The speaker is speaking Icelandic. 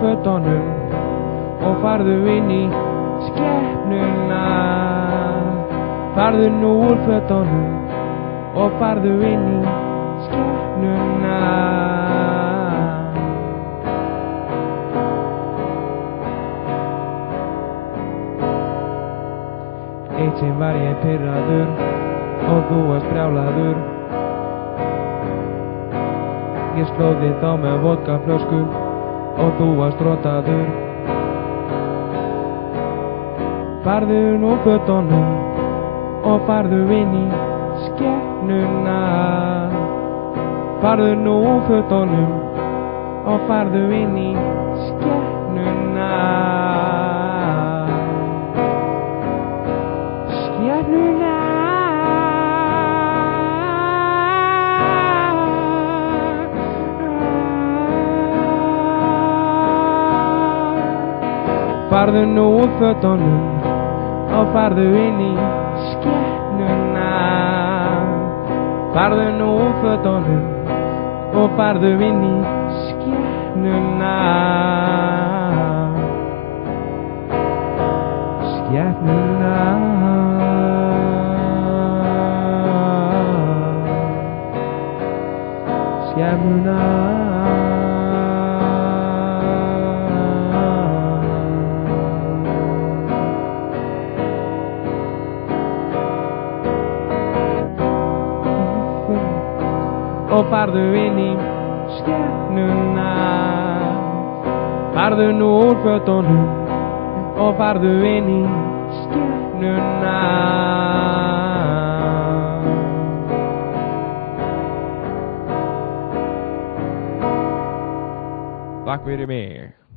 fötunum og farðu inn í skepnuna. Farðu nú úr fötunum og farðu inn í skepnuna. Eitt sinn var ég pirraður og þú varst brjálaður. Ég sló þig þá með vodkaflösku og þú varst rotaður. Farðu nú úr fötunum og farðu inn í skepnuna. Farðu nú úr fötunum og farðu inn í skepnuna. Skepnuna. Farðu nú úr fötunum og farðu inn í skepnuna. Farðu nú úr fötunum og farðu inn í skepnuna. Skepnuna. Skepnuna. Og farðu inn í skepnuna. Farðu nú úr fötunum og farðu inn í skepnuna. Takk fyrir mig.